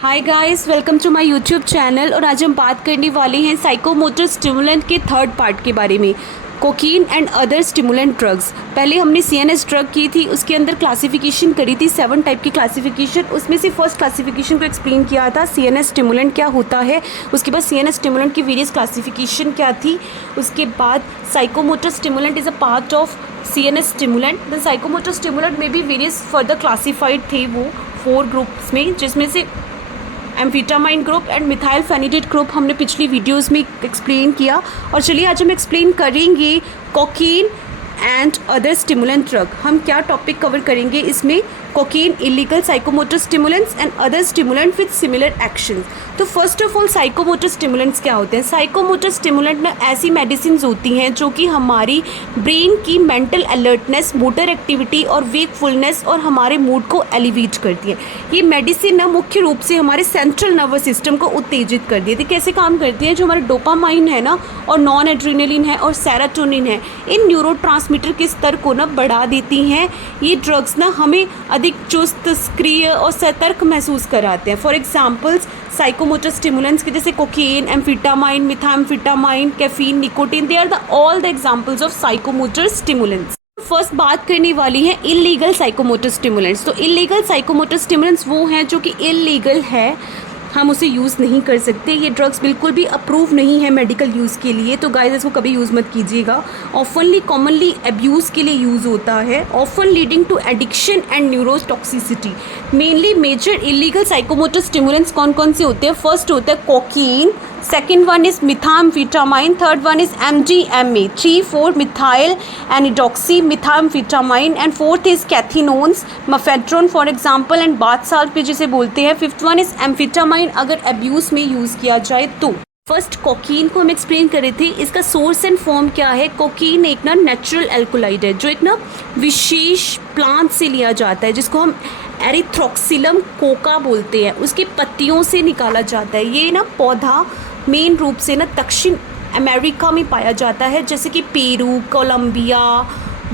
Hi guys, welcome to my YouTube channel. और आज हम बात करने वाले हैं साइकोमोटर स्टिमुलेंट के थर्ड पार्ट के बारे में, cocaine and other stimulant drugs. पहले हमने सीएनएस ड्रग की थी, उसके अंदर क्लासिफिकेशन करी थी, 7 टाइप की क्लासिफिकेशन। उसमें से फर्स्ट क्लासिफिकेशन को एक्सप्लेन किया था, सीएनएस स्टिमुलेंट क्या होता है। उसके बाद सीएनएस स्टिमुलेंट की वेरियस क्लासिफिकेशन क्या थी। उसके बाद psychomotor stimulant is a part of CNS stimulant. The psychomotor stimulant में भी वेरियस फर्दर क्लासिफाइड थे वो 4 ग्रुप्स में, जिसमें से amphetamine group and methylphenidate group हमने पिछली वीडियोस में एक्सप्लेन किया। और चलिए आज हम एक्सप्लेन करेंगे cocaine and other stimulant drug. हम क्या टॉपिक कवर करेंगे इसमें, cocaine, illegal psychomotor stimulants and other stimulant with similar actions. तो first of all psychomotor stimulants क्या होते हैं। साइकोमोटर स्टिमुलेंट ना ऐसी मेडिसिन होती हैं जो कि हमारी ब्रेन की मेंटल अलर्टनेस, मोटर एक्टिविटी और वेकफुलनेस और हमारे मूड को एलिवेट करती है। ये मेडिसिन ना मुख्य रूप से हमारे सेंट्रल नर्वस सिस्टम को उत्तेजित कर देती है। कैसे काम करती है, जो हमारे डोपामाइन है ना और नॉन एड्रेनलिन है और सेरोटोनिन है, इन न्यूरोट्रांसमीटर के स्तर को ना बढ़ा देती हैं। ये ड्रग्स ना हमें अधिक चुस्त, सक्रिय और सतर्क महसूस कराते हैं। फॉर एग्जाम्पल्स साइकोमोटर स्टिमुलेंट्स के जैसे cocaine, amphetamine, methamphetamine, caffeine, nicotine, they are the all the examples of psychomotor stimulants. First बात करने वाली है इलीगल साइकोमोटर स्टिमुलेंट्स। तो इलीगल साइकोमोटर स्टिमुलेंट्स वो हैं जो कि इलीगल है, हम उसे यूज़ नहीं कर सकते। ये ड्रग्स बिल्कुल भी अप्रूव नहीं है मेडिकल यूज़ के लिए, तो गाइस इसको कभी यूज़ मत कीजिएगा। ऑफनली कॉमनली अब्यूज़ के लिए यूज़ होता है, often leading to addiction and neurotoxicity. Mainly major illegal psychomotor stimulants कौन कौन से होते हैं। फर्स्ट होता है cocaine, second one is methamphetamine, third one is MDMA, 3, 4 methylenedioxy methamphetamine and fourth is cathinones, mephedrone for example and bath salt भी जिसे बोलते हैं। फिफ्थ वन इज़ एम्फेटामाइन अगर अब्यूज़ में यूज़ किया जाए तो। फर्स्ट कोकीन को हम एक्सप्लेन कर रहे थे, इसका सोर्स एंड फॉर्म क्या है। कोकीन एक ना नेचुरल एल्कोलाइड है जो एक ना विशेष प्लांट से लिया जाता है, जिसको हम एरिथ्रोक्सिलम कोका बोलते हैं। उसकी पत्तियों से निकाला जाता है। ये ना पौधा मेन रूप से ना दक्षिण अमेरिका में पाया जाता है, जैसे कि पेरू, कोलंबिया,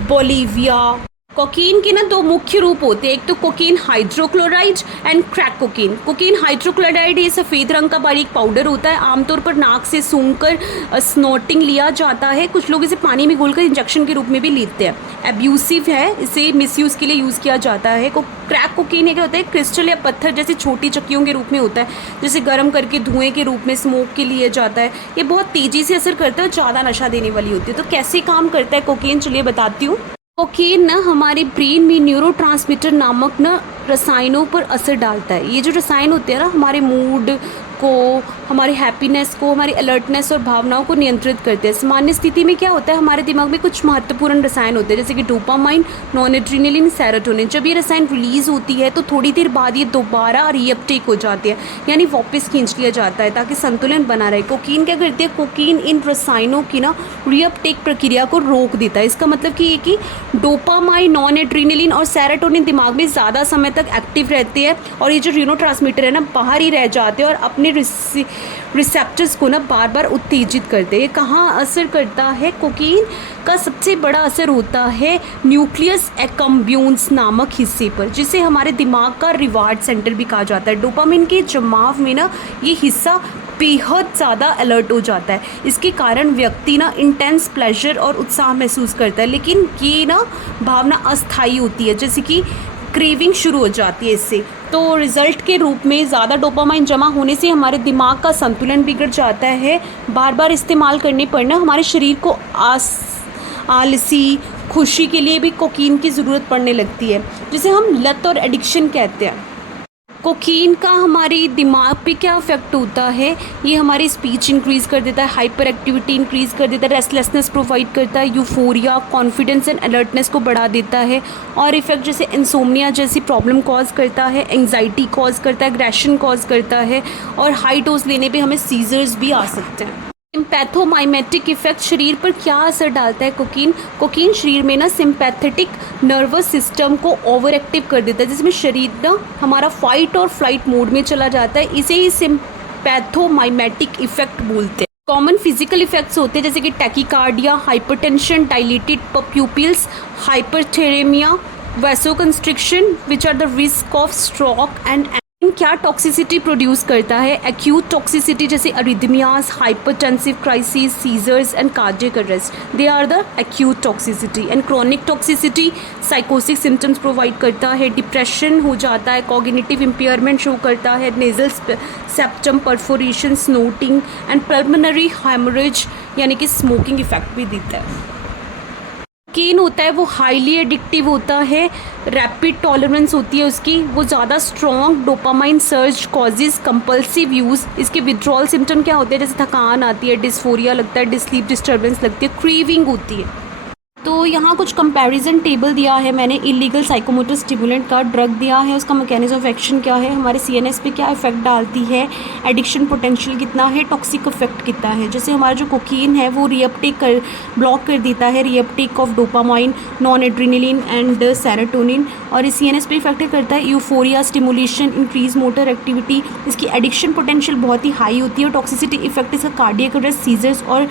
बोलीविया। कोकीन के ना 2 मुख्य रूप होते हैं, एक तो cocaine hydrochloride and crack cocaine. Cocaine hydrochloride ये सफ़ेद रंग का बारीक पाउडर होता है, आमतौर पर नाक से सूंघकर स्नोटिंग लिया जाता है। कुछ लोग इसे पानी में घोलकर इंजेक्शन के रूप में भी लेते हैं। एब्यूसिव है, इसे मिसयूज़ के लिए यूज़ किया जाता है। क्रैक कोकीन क्या होता है, क्रिस्टल या पत्थर जैसे छोटी चक्कियों के रूप में होता है, जैसे गर्म करके धुएं के रूप में स्मोक के लिए जाता है। ये बहुत तेज़ी से असर करता है और ज़्यादा नशा देने वाली होती है। तो कैसे काम करता है कोकीन, चलिए बताती हूँ। कोकीन ना हमारे ब्रेन में न्यूरोट्रांसमीटर नामक ना रसायनों पर असर डालता है। ये जो रसायन होते हैं ना हमारे मूड को, हमारे हैप्पीनेस को, हमारी अलर्टनेस और भावनाओं को नियंत्रित करते हैं। सामान्य स्थिति में क्या होता है, हमारे दिमाग में कुछ महत्वपूर्ण रसायन होते हैं, जैसे कि डोपामाइन, नॉन एड्रेनलिन, सेरोटोनिन। जब ये रसायन रिलीज़ होती है तो थोड़ी देर बाद ये दोबारा रीअपटेक हो जाते हैं, यानी वापस खींच लिया जाता है ताकि संतुलन बना रहे। कोकीन क्या करती है, कोकीन इन रसायनों की ना रीअपटेक प्रक्रिया को रोक देता है। इसका मतलब कि ये कि डोपामाइन, नॉन एड्रेनलिन और सेरोटोनिन दिमाग में ज़्यादा समय तक एक्टिव रहते हैं और ये जो न्यूरोट्रांसमीटर है ना बाहर ही रह जाते हैं और अपने रिसेप्टर्स को ना बार बार उत्तेजित करते हैं। कहाँ असर करता है, कोकीन का सबसे बड़ा असर होता है न्यूक्लियस एक्कम्बियंस नामक हिस्से पर, जिसे हमारे दिमाग का रिवार्ड सेंटर भी कहा जाता है। डोपामिन के जमाव में ना ये हिस्सा बेहद ज़्यादा अलर्ट हो जाता है। इसके कारण व्यक्ति ना इंटेंस प्लेजर और उत्साह महसूस करता है, लेकिन ये ना भावना अस्थायी होती है, जैसे कि क्रेविंग शुरू हो जाती है इससे। तो रिज़ल्ट के रूप में ज़्यादा डोपामाइन जमा होने से हमारे दिमाग का संतुलन बिगड़ जाता है। बार बार इस्तेमाल करने पर ना हमारे शरीर को आलसी, खुशी के लिए भी कोकीन की ज़रूरत पड़ने लगती है, जिसे हम लत और एडिक्शन कहते हैं। कोकीन का हमारी दिमाग पे क्या इफेक्ट होता है, ये हमारी स्पीच इंक्रीज़ कर देता है, हाइपर एक्टिविटी इंक्रीज़ कर देता है, रेस्टलेसनेस प्रोवाइड करता है, यूफोरिया, कॉन्फिडेंस एंड अलर्टनेस को बढ़ा देता है। और इफेक्ट जैसे इंसोम्निया जैसी प्रॉब्लम कॉज करता है, एंग्जाइटी कॉज करता है, एग्रेशन कॉज करता है और हाई डोज लेने पे हमें सीजर्स भी आ सकते हैं। सिम्पैथोमाइमेटिक इफेक्ट, शरीर पर क्या असर डालता है कोकीन। कोकीन शरीर में ना सिंपैथेटिक नर्वस सिस्टम को ओवर एक्टिव कर देता है, जिसमें शरीर ना हमारा फाइट और फ्लाइट मोड में चला जाता है। इसे ही सिम्पैथोमाइमेटिक इफेक्ट बोलते हैं। कॉमन फिजिकल इफेक्ट्स होते हैं जैसे कि tachycardia, hypertension, dilated pupils, hyperthermia, vasoconstriction which are the risk of stroke and क्या टॉक्सिसिटी प्रोड्यूस करता है? एक्यूट टॉक्सिसिटी जैसे arrhythmias, hypertensive crisis, seizures and cardiac arrest, they are the acute toxicity. And chronic toxicity psychotic symptoms provide करता है, depression हो जाता है, cognitive impairment show करता है, nasal septum perforation, snorting and pulmonary haemorrhage यानी कि स्मोकिंग इफेक्ट भी देता है। कोकीन होता है वो हाईली एडिक्टिव होता है, रैपिड टॉलरेंस होती है उसकी, वो ज़्यादा strong dopamine surge causes compulsive use. इसके विड्रॉल सिम्टम क्या होते हैं? जैसे थकान आती है, डिस्फोरिया लगता है, स्लीप डिस्टर्बेंस लगती है, क्रीविंग होती है। तो यहाँ कुछ कंपैरिजन टेबल दिया है मैंने इलीगल साइकोमोटर स्टिमुलेंट का, ड्रग दिया है, उसका मैकेनिज्म ऑफ एक्शन क्या है, हमारे सीएनएस पे क्या इफेक्ट डालती है, एडिक्शन पोटेंशियल कितना है, टॉक्सिक इफेक्ट कितना है। जैसे हमारा जो कोकीन है वो रीअपटेक ब्लॉक कर देता है, reuptake of dopamine, non adrenaline and serotonin, और इस सीएनएस पे इफेक्ट करता है euphoria, stimulation, increase motor activity. इसकी एडिक्शन पोटेंशियल बहुत ही हाई होती है, और टॉक्सिसिटी इफेक्ट इसका कार्डियक अरेस्ट, सीजर्स और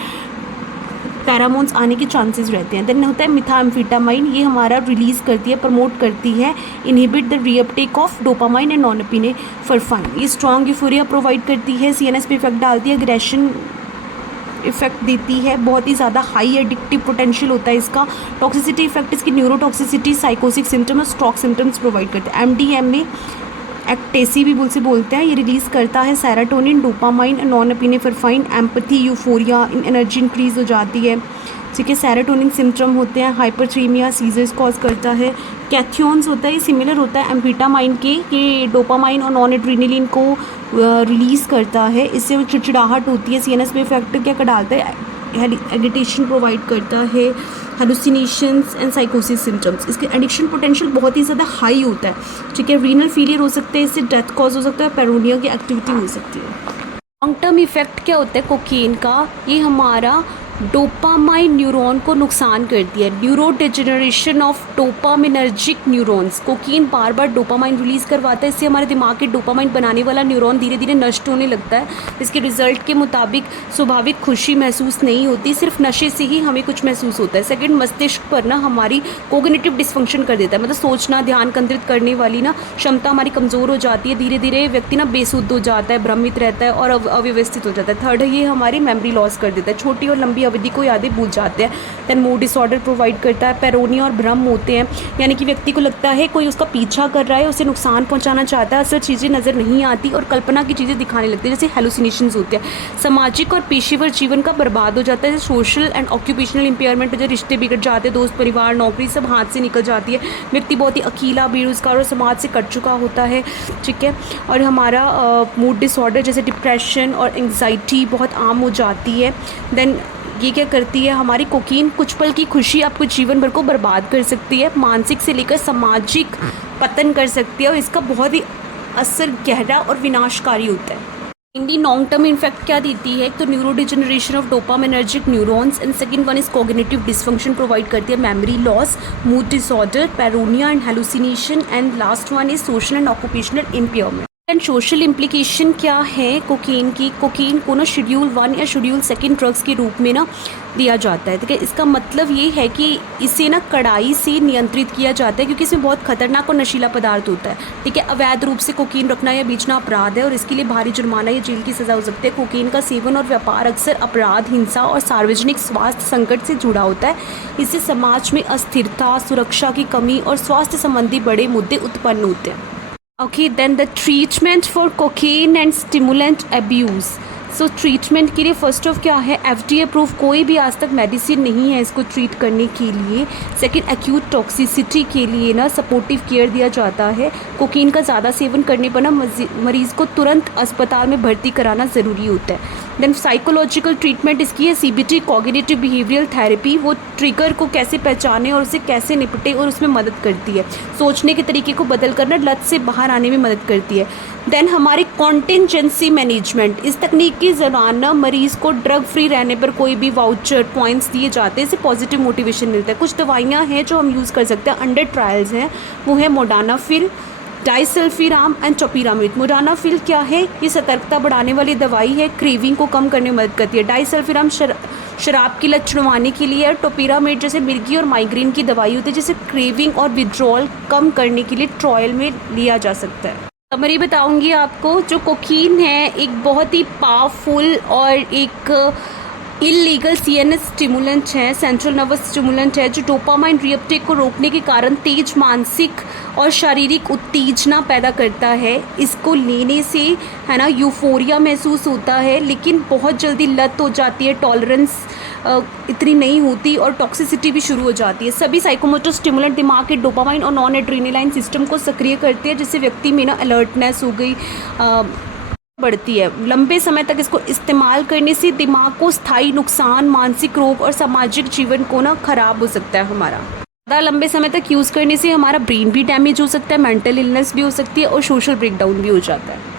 पैरामोन्स आने के चांसेस रहते हैं। देन होता है मिथाम्फेटामाइन, ये हमारा रिलीज़ करती है, प्रमोट करती है, inhibit the reuptake of dopamine and नॉरएपिनेफ्राइन। ये स्ट्रॉन्ग यूफोरिया प्रोवाइड करती है, सीएनएस पे इफेक्ट डालती है, एग्रेशन इफेक्ट देती है, बहुत ही ज़्यादा हाई एडिक्टिव पोटेंशियल होता है इसका। टॉक्सिसिटी इफेक्ट इसकी न्यूरोटॉक्सिसिटी, साइकोसिक सिम्टम और स्ट्रोक सिम्टम्स प्रोवाइड करते हैं। एमडीएमए एक्टेसी भी बोलते हैं, ये रिलीज़ करता है serotonin, dopamine, नॉरएपिनेफ्राइन, empathy, euphoria, energy increase हो जाती है। ठीक है, सेरोटोनिन सिम्टम होते हैं, हाइपरथ्रीमिया, सीजर्स कॉज करता है। कैथियोन्स होता है, ये सिमिलर होता है एम्फेटामाइन के, ये डोपामाइन और नॉन एड्रेनलिन को रिलीज़ करता है, इससे चिड़चिड़ाहट होती है, सीएनएस में इफेक्ट क्या डालता है, एगिटेशन प्रोवाइड करता है, हेलुसिनेशंस एंड साइकोसिस सिम्टम्स। इसके एडिक्शन पोटेंशियल बहुत ही ज़्यादा हाई होता है। ठीक है, रीनल फेलियर हो सकते हैं, इससे डेथ कॉज हो सकता है, पेरोनिया की एक्टिविटी हो सकती है। लॉन्ग टर्म इफेक्ट क्या होता है कोकीन का? ये हमारा डोपामाइन न्यूरॉन को नुकसान करती है, neuro degeneration of dopaminergic neurons. Cocaine bar bar dopamine release करवाता है, इससे हमारे दिमाग के डोपामाइन बनाने वाला न्यूरॉन धीरे धीरे नष्ट होने लगता है। इसके रिजल्ट के मुताबिक स्वाभाविक खुशी महसूस नहीं होती, सिर्फ नशे से ही हमें कुछ महसूस होता है। सेकंड, मस्तिष्क पर ना हमारी कोग्निटिव डिसफंक्शन कर देता है, मतलब सोचना, ध्यान केंद्रित करने वाली ना क्षमता हमारी कमज़ोर हो जाती है, धीरे धीरे व्यक्ति ना बेसुध हो जाता है, भ्रमित रहता है और अव्यवस्थित हो जाता है। थर्ड, ये हमारी मेमोरी लॉस कर देता है, छोटी और लंबी अवधि को यादें भूल जाते हैं। देन मूड डिसऑर्डर प्रोवाइड करता है, पेरोनिया और भ्रम होते हैं, यानी कि व्यक्ति को लगता है कोई उसका पीछा कर रहा है, उसे नुकसान पहुंचाना चाहता है, असल चीज़ें नज़र नहीं आती और कल्पना की चीज़ें दिखाने लगती है, जैसे हेलुसिनेशंस होते हैं। सामाजिक और पेशेवर जीवन का बर्बाद हो जाता है, सोशल एंड ऑक्यूपेशनल इंपेयरमेंट हो जाए, रिश्ते बिगड़ जाते हैं, दोस्त, परिवार, नौकरी सब हाथ से निकल जाती है, व्यक्ति बहुत ही अकेला, बेरोजगार और समाज से कट चुका होता है। ठीक है, और हमारा मूड डिसऑर्डर जैसे डिप्रेशन और एंग्जाइटी बहुत आम हो जाती है। देन ये क्या करती है, हमारी कोकीन कुछ पल की खुशी आपको जीवन भर को बर्बाद कर सकती है, मानसिक से लेकर सामाजिक पतन कर सकती है, और इसका बहुत ही असर गहरा और विनाशकारी होता है। इंडी लॉन्ग टर्म इफेक्ट क्या देती है? एक तो neurodegeneration of dopaminergic neurons, and second one is cognitive dysfunction provide करती है, memory loss, mood disorder, paranoia and hallucination, and last one is social and occupational impairment. And social implication क्या है cocaine की? Cocaine को ना schedule 1 या schedule 2 drugs के रूप में ना दिया जाता है। ठीक है, इसका मतलब ये है कि इसे ना कड़ाई से नियंत्रित किया जाता है, क्योंकि इसमें बहुत खतरनाक और नशीला पदार्थ होता है। ठीक है, अवैध रूप से कोकीन रखना या बेचना अपराध है और इसके लिए भारी जुर्माना या जेल की सज़ा हो सकती है। कोकीन का सेवन और व्यापार अक्सर अपराध, हिंसा और सार्वजनिक स्वास्थ्य संकट से जुड़ा होता है। इससे समाज में अस्थिरता, सुरक्षा की कमी और स्वास्थ्य संबंधी बड़े मुद्दे उत्पन्न होते हैं। Okay, then the treatment for cocaine and stimulant abuse. So treatment के लिए फर्स्ट ऑफ क्या है, FDA अप्रूव कोई भी आज तक मेडिसिन नहीं है इसको ट्रीट करने के लिए। सेकंड, एक्यूट टॉक्सिसिटी के लिए ना सपोर्टिव केयर दिया जाता है। कोकीन का ज़्यादा सेवन करने पर ना मरीज़ को तुरंत अस्पताल में भर्ती कराना ज़रूरी होता है। देन साइकोलॉजिकल ट्रीटमेंट इसकी है CBT, कॉग्निटिव बिहेवियरल थेरेपी। वो ट्रिगर को कैसे पहचाने और उसे कैसे निपटे और उसमें मदद करती है। सोचने के तरीके को बदल कर ना लत से बाहर आने में मदद करती है। देन हमारी कॉन्टिजेंसी मैनेजमेंट, इस तकनीक के दौरान ना मरीज़ को ड्रग फ्री रहने पर कोई भी वाउचर पॉइंट्स दिए जाते हैं, इससे पॉजिटिव मोटिवेशन मिलता है। कुछ दवाइयाँ हैं जो हम यूज़ कर सकते हैं, अंडर ट्रायल्स हैं, वो है मोडानाफिल, डाइसल्फिराम एंड टोपिरामेट। मोडानाफिल क्या है? ये सतर्कता बढ़ाने वाली दवाई है, क्रेविंग को कम करने में मदद करती है। डाइसल्फिराम शराब की लत छुड़वाने के लिए, और टोपिरामेट जैसे मिर्गी और माइग्रेन की दवाई होती है, जिसे क्रेविंग और विड्रॉल कम करने के लिए ट्रायल में लिया जा सकता है। समरी बताऊंगी आपको। जो कोकीन है एक बहुत ही पावरफुल और एक इलीगल सीएनएस स्टिमुलेंट है, सेंट्रल नर्वस स्टिमुलेंट है, जो डोपामाइन रीअपटेक को रोकने के कारण तेज मानसिक और शारीरिक उत्तेजना पैदा करता है। इसको लेने से है ना यूफोरिया महसूस होता है, लेकिन बहुत जल्दी लत हो जाती है, टॉलरेंस इतनी नहीं होती और टॉक्सिसिटी भी शुरू हो जाती है। सभी साइकोमोटर स्टिमुलेंट दिमाग के डोपामाइन और नॉन एड्रेनालाइन सिस्टम को सक्रिय करते हैं, जिससे व्यक्ति में ना अलर्टनेस हो गई बढ़ती है। लंबे समय तक इसको इस्तेमाल करने से दिमाग को स्थायी नुकसान, मानसिक रोग और सामाजिक जीवन को ना खराब हो सकता है हमारा। ज़्यादा लंबे समय तक यूज़ करने से हमारा ब्रेन भी डैमेज हो सकता है, मेंटल इलनेस भी हो सकती है और सोशल ब्रेकडाउन भी हो जाता है।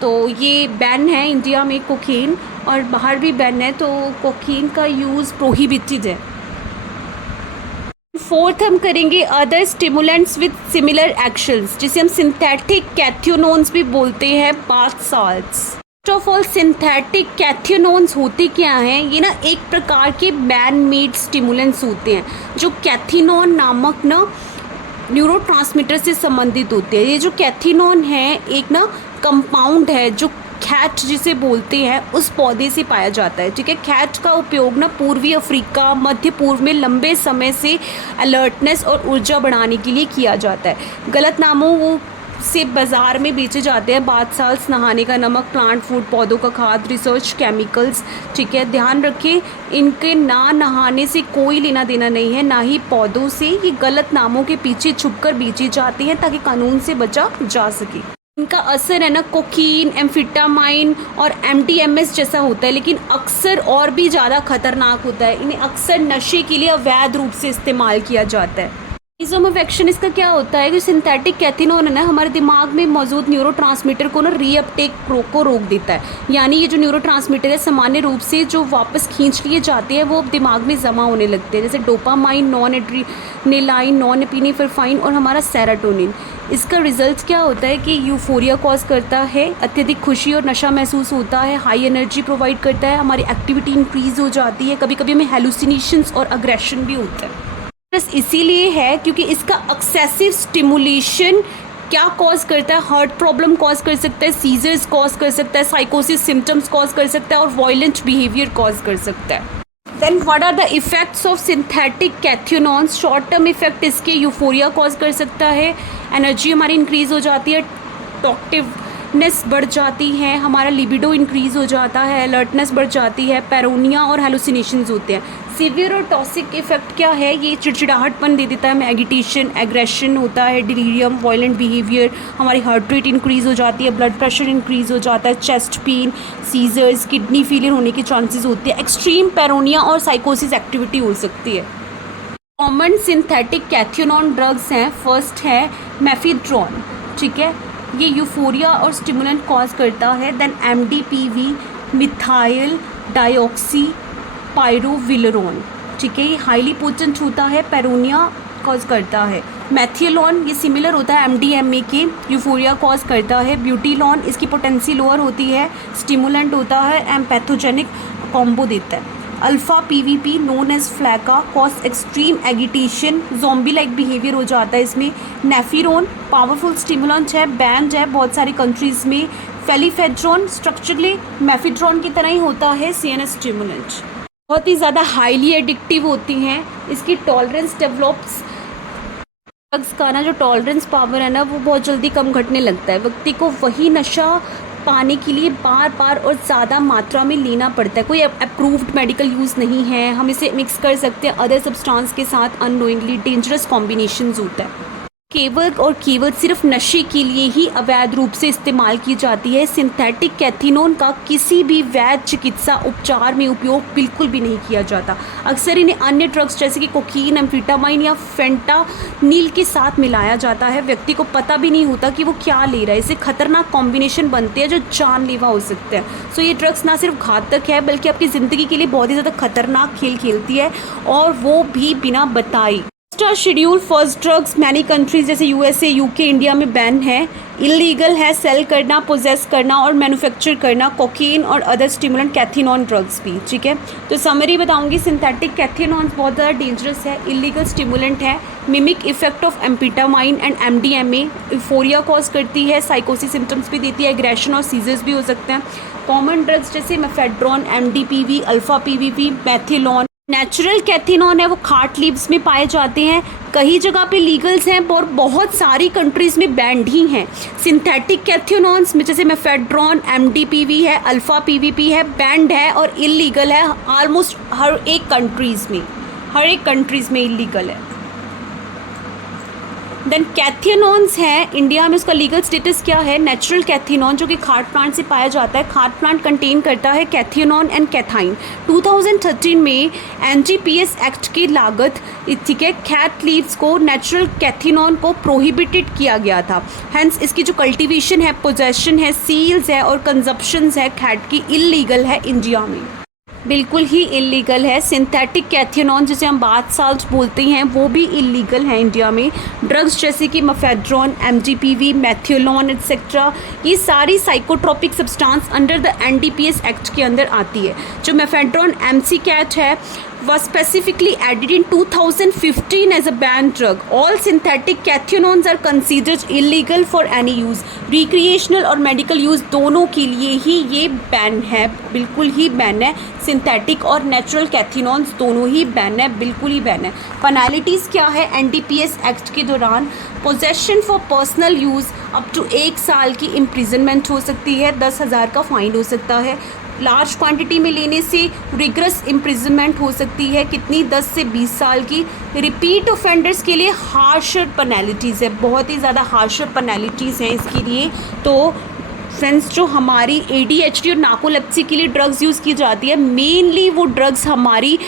तो ये बैन है इंडिया में कोकीन, और बाहर भी बैन है। तो कोकीन का यूज़ प्रोहिबिटेड है। फोर्थ हम करेंगे other stimulants with similar actions, जिसे हम सिंथेटिक कैथियोनोन्स भी बोलते हैं, bath salts. First of all synthetic cathinones होते क्या हैं? ये ना एक प्रकार के मैन मेड स्टिमुलेंट्स होते हैं, जो कैथिनोन नामक ना न्यूरोट्रांसमीटर से संबंधित होते हैं। ये जो कैथिनोन है एक ना कंपाउंड है, जो खैट जिसे बोलते हैं उस पौधे से पाया जाता है। ठीक है, खैट का उपयोग ना पूर्वी अफ्रीका, मध्य पूर्व में लंबे समय से अलर्टनेस और ऊर्जा बढ़ाने के लिए किया जाता है। गलत नामों वो से बाज़ार में बेचे जाते हैं। बाथ साल्ट्स, नहाने का नमक, प्लांट फूड, पौधों का खाद, रिसर्च केमिकल्स। ठीक है, ध्यान रखें इनके ना नहाने से कोई लेना देना नहीं है, ना ही पौधों से। ये गलत नामों के पीछे छुपकर बेचे जाते हैं ताकि कानून से बचा जा सके। इनका असर है ना कोकीन, एम्फेटामाइन और एमडीएमएस जैसा होता है, लेकिन अक्सर और भी ज़्यादा खतरनाक होता है। इन्हें अक्सर नशे के लिए अवैध रूप से इस्तेमाल किया जाता है। मेकैनिज्म ऑफ एक्शन इसका क्या होता है कि सिंथेटिक कैथिनोन है ना हमारे दिमाग में मौजूद न्यूरोट्रांसमीटर को ना रीअपटेक को रोक देता है। यानी ये जो न्यूरोट्रांसमीटर है सामान्य रूप से जो वापस खींच लिए जाते हैं वो दिमाग में जमा होने लगते हैं, जैसे dopamine, non adrenaline, non epinephrine और हमारा सेरोटोनिन। इसका रिजल्ट क्या होता है कि यूफोरिया कॉज करता है, अत्यधिक खुशी और नशा महसूस होता है, हाई एनर्जी प्रोवाइड करता है, हमारी एक्टिविटी इंक्रीज़ हो जाती है, कभी कभी हमें हेलुसिनेशंस और अग्रेशन भी होता है। बस इसीलिए है क्योंकि इसका एक्सेसिव स्टिमुलेशन क्या कॉज करता है? हार्ट प्रॉब्लम कॉज कर सकता है, सीजर्स कॉज कर सकता है, साइकोसिस सिम्टम्स कॉज कर सकता है और वायलेंट बिहेवियर कॉज कर सकता है। Then what are the effects of synthetic cathinones? Short term effect इसके यूफोरिया कॉज कर सकता है, एनर्जी हमारी इंक्रीज़ हो जाती है, टॉक्टिवनेस बढ़ जाती है, हमारा लिबिडो इंक्रीज़ हो जाता है, अलर्टनेस बढ़ जाती है, पैरोनिया और हेलुसिनेशंस होते हैं। सीवियर और टॉक्सिक इफेक्ट क्या है? ये चिड़चिड़ाहटपन दे देता है हमें, एगिटेशन, एग्रेशन होता है, डिलीरियम, वायलेंट बिहेवियर, हमारी हार्ट रेट इंक्रीज़ हो जाती है, ब्लड प्रेशर इंक्रीज़ हो जाता है, chest pain, seizures, kidney failure होने के चांसेस होते हैं, एक्सट्रीम पैरोनिया और साइकोसिस एक्टिविटी हो सकती है। कॉमन सिंथेटिक कैथियोनॉन ड्रग्स हैं। फर्स्ट है मेफेड्रोन। ठीक है, ये यूफोरिया और स्टिमुलेंट कॉज करता है। Then MDPV, methyl dioxy pyrovalerone. ठीक है, ये हाईली पोटेंट होता है, पैरोनिया कॉज करता है। मैथियोलोन ये सिमिलर होता है एमडीएमए के, यूफोरिया कॉज करता है। ब्यूटीलोन इसकी पोटेंसी लोअर होती है, स्टिमुलेंट होता है एंड पैथोजेनिक कॉम्बो देता है। Alpha PVP known as flakka cause extreme agitation, zombie like behaviour हो जाता है इसमें। नेफिरोन पावरफुल स्टिमुलेंट है, बैंड है बहुत सारी कंट्रीज़ में। फेलिफेड्रोन स्ट्रक्चरली मेफेड्रोन की तरह ही होता है, सीएनएस स्टिमुलेंट। बहुत ही ज़्यादा हाईली एडिक्टिव होती हैं, इसकी टॉलरेंस डेवलप्स। ड्रग्स का ना जो टॉलरेंस पावर है ना वो बहुत जल्दी कम घटने लगता है। व्यक्ति को वही नशा पाने के लिए बार बार और ज़्यादा मात्रा में लेना पड़ता है। कोई अप्रूव्ड मेडिकल यूज़ नहीं है, हम इसे मिक्स कर सकते हैं अदर सब्सटेंस के साथ। अननोइंगली डेंजरस कॉम्बिनेशंस होता है। केवल और केवल सिर्फ नशे के लिए ही अवैध रूप से इस्तेमाल की जाती है। सिंथेटिक कैथिनोन का किसी भी वैध चिकित्सा उपचार में उपयोग बिल्कुल भी नहीं किया जाता। अक्सर इन्हें अन्य ड्रग्स जैसे कि कोकीन, एम्फेटामाइन या फेंटानिल के साथ मिलाया जाता है। व्यक्ति को पता भी नहीं होता कि वो क्या ले रहा है। इससे खतरनाक कॉम्बिनेशन बनते हैं जो जानलेवा हो सकते हैं। सो ये ड्रग्स ना सिर्फ घातक है बल्कि आपकी ज़िंदगी के लिए बहुत ही ज़्यादा खतरनाक खेल खेलती है, और वो भी बिना बताए। Schedule first drugs many countries जैसे यूएसए, यूके, इंडिया में बैन है। इलीगल है सेल करना, पोजेस करना और मैन्युफैक्चर करना कोकीन और अदर स्टिमुलेंट कैथीनॉन ड्रग्स भी। ठीक है, तो समरी बताऊंगी। सिंथेटिक कैथीनॉन्स बहुत ज़्यादा डेंजरस है, इलीगल स्टिमुलेंट है, mimic effect of amphetamine and MDMA, euphoria cause करती है, साइकोसिस सिम्टम्स भी देती है, एग्रेशन और सीजर्स भी हो सकते हैं। कॉमन ड्रग्स जैसे मेफेड्रॉन, एमडीपीवी, अल्फा पीवीपी, मैथिलॉन। नेचुरल कैथीनॉन है वो खाट लीव्स में पाए जाते हैं, कई जगह पे लीगल्स हैं और बहुत सारी कंट्रीज़ में बैंड ही हैं। सिंथेटिक कैथीनॉन्स में जैसे मेफेड्रॉन, एमडीपीवी है, अल्फा पीवीपी है, बैंड है और इलीगल है ऑलमोस्ट हर एक कंट्रीज़ में इलीगल है। देन कैथिनॉन्स है, इंडिया में उसका लीगल स्टेटस क्या है? नेचुरल कैथिनॉन जो कि खाट प्लांट से पाया जाता है, खाट प्लांट कंटेन करता है कैथिनॉन एंड कैथाइन। 2013 में एनजीपीएस एक्ट की लागत, ठीक है, खैट लीव्स को नेचुरल कैथिनॉन को प्रोहिबिटेड किया गया था। हेंस इसकी जो कल्टीवेशन है, पोजेशन है, सील्स है और कंजप्शंस है खैट की इलीगल है इंडिया में, बिल्कुल ही इलीगल है। सिंथेटिक कैथिनॉन जिसे हम बाथ साल्ट बोलते हैं वो भी इलीगल है इंडिया में। ड्रग्स जैसे कि मेफेड्रॉन, एमजीपीवी, मैथियोलोन एक्सेट्रा, ये सारी psychotropic substance under the NDPS act के अंदर आती है। जो मेफेड्रॉन एमसी कैट है was specifically added in 2015 as a banned drug. All synthetic cathinones are considered illegal for any use. Recreational और medical use दोनों के लिए ही ये बैन है, बिल्कुल ही बैन है। सिंथेटिक और नेचुरल कैथिनॉन्स दोनों ही बैन है, बिल्कुल ही बैन है। पेनल्टीज़ क्या है एनडीपीएस एक्ट के दौरान? Possession for personal use up to 1 साल की इम्प्रिजनमेंट हो सकती है, 10,000 का फाइन हो सकता है। लार्ज क्वांटिटी में लेने से रिग्रेस इम्प्रिजनमेंट हो सकती है, कितनी? 10 से 20 साल की। रिपीट ऑफेंडर्स के लिए हार्शर पेनल्टीज़ है, बहुत ही ज़्यादा हार्शर पेनल्टीज़ हैं इसके लिए। तो फ्रेंड्स, जो हमारी एडीएचडी और नार्कोलेप्सी के लिए ड्रग्स यूज़ की जाती है, मेनली वो ड्रग्स हमारी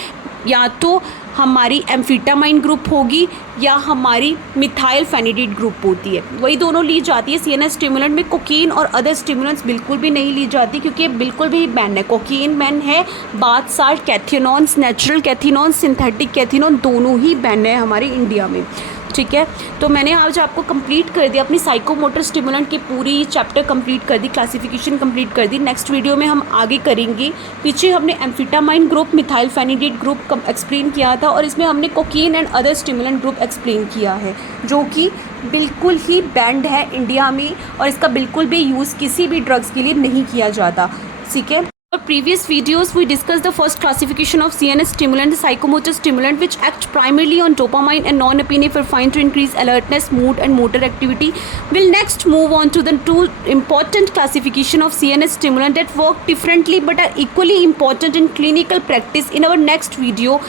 या तो हमारी एम्फेटामाइन ग्रुप होगी या हमारी मिथाइल फेनिडेट ग्रुप होती है, वही दोनों ली जाती है। सीएनएस स्टिमुलेंट में कोकीन और अदर स्टिमुलेंट्स बिल्कुल भी नहीं ली जाती क्योंकि बिल्कुल भी बैन है। कोकीन बैन है, बाथ साल्ट, कैथिनॉन्स, नेचुरल कैथिनॉन्स, सिंथेटिक कैथिनॉन दोनों ही बैन है हमारे इंडिया में। ठीक है, तो मैंने आज आपको कंप्लीट कर दिया अपनी साइकोमोटर स्टिमुलेंट की पूरी चैप्टर कंप्लीट कर दी, क्लासिफिकेशन कंप्लीट कर दी। नेक्स्ट वीडियो में हम आगे करेंगे। पीछे हमने amphetamine group, methylphenidate group explain किया था और इसमें हमने cocaine and other stimulant group explain किया है जो कि बिल्कुल ही बैंड है इंडिया में और इसका बिल्कुल भी यूज़ किसी भी ड्रग्स के लिए नहीं किया जाता। ठीक है, In previous videos, we discussed the first classification of CNS stimulant, the psychomotor stimulant, which act primarily on dopamine and norepinephrine to increase alertness, mood, and motor activity. We'll next move on to the two important classification of CNS stimulant that work differently but are equally important in clinical practice. In our next video,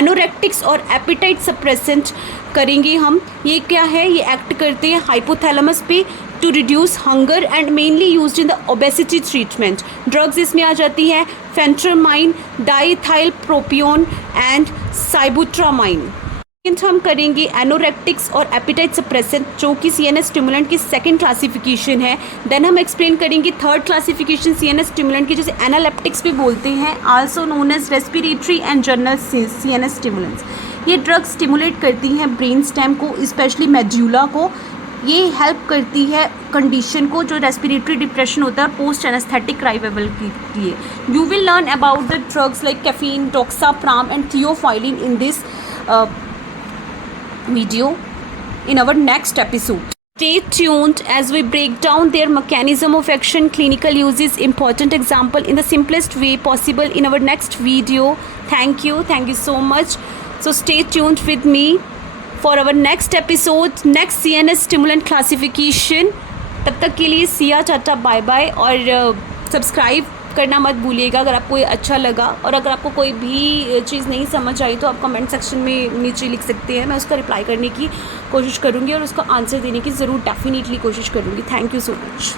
anorectics और appetite suppressant करेंगे हम। ये क्या है? ये act करते हैं hypothalamus पे to reduce hunger and mainly used in the obesity treatment. Drugs इसमें आ जाती हैं फेंट्रामाइन, डाइथाइल प्रोपियोन एंड साइबुट्रामाइन। हम करेंगे एनोरेक्टिक्स और एपिटाइट सप्रेसेंट जो कि सीएनएस स्टिमुलेंट की सेकंड क्लासिफिकेशन है। देन हम एक्सप्लेन करेंगे थर्ड क्लासिफिकेशन सीएनएस स्टिमुलेंट की, जिसे एनालेप्टिक्स भी बोलते हैं, also known as respiratory and general CNS stimulants. ये ड्रग्स स्टिमुलेट करती हैं ब्रेन स्टेम को, स्पेशली मेड्यूला को। ये हेल्प करती है कंडीशन को जो रेस्पिरेटरी डिप्रेशन होता है पोस्ट एनेस्थेटिक रिवाइवल के लिए। You will learn about the drugs like caffeine, doxapram and theophylline in this video in our next episode. Stay tuned as we break down their mechanism of action, clinical uses, important example in the simplest way possible in our next video. Thank you so much. So stay tuned with me for our next episode, next CNS stimulant classification. तब तक के लिए Siya, Tata, bye bye और subscribe करना मत भूलिएगा अगर आपको ये अच्छा लगा। और अगर आपको कोई भी चीज़ नहीं समझ आई तो आप कमेंट सेक्शन में नीचे लिख सकते हैं, मैं उसका रिप्लाई करने की कोशिश करूँगी और उसका आंसर देने की ज़रूर डेफिनेटली कोशिश करूँगी। Thank you so much.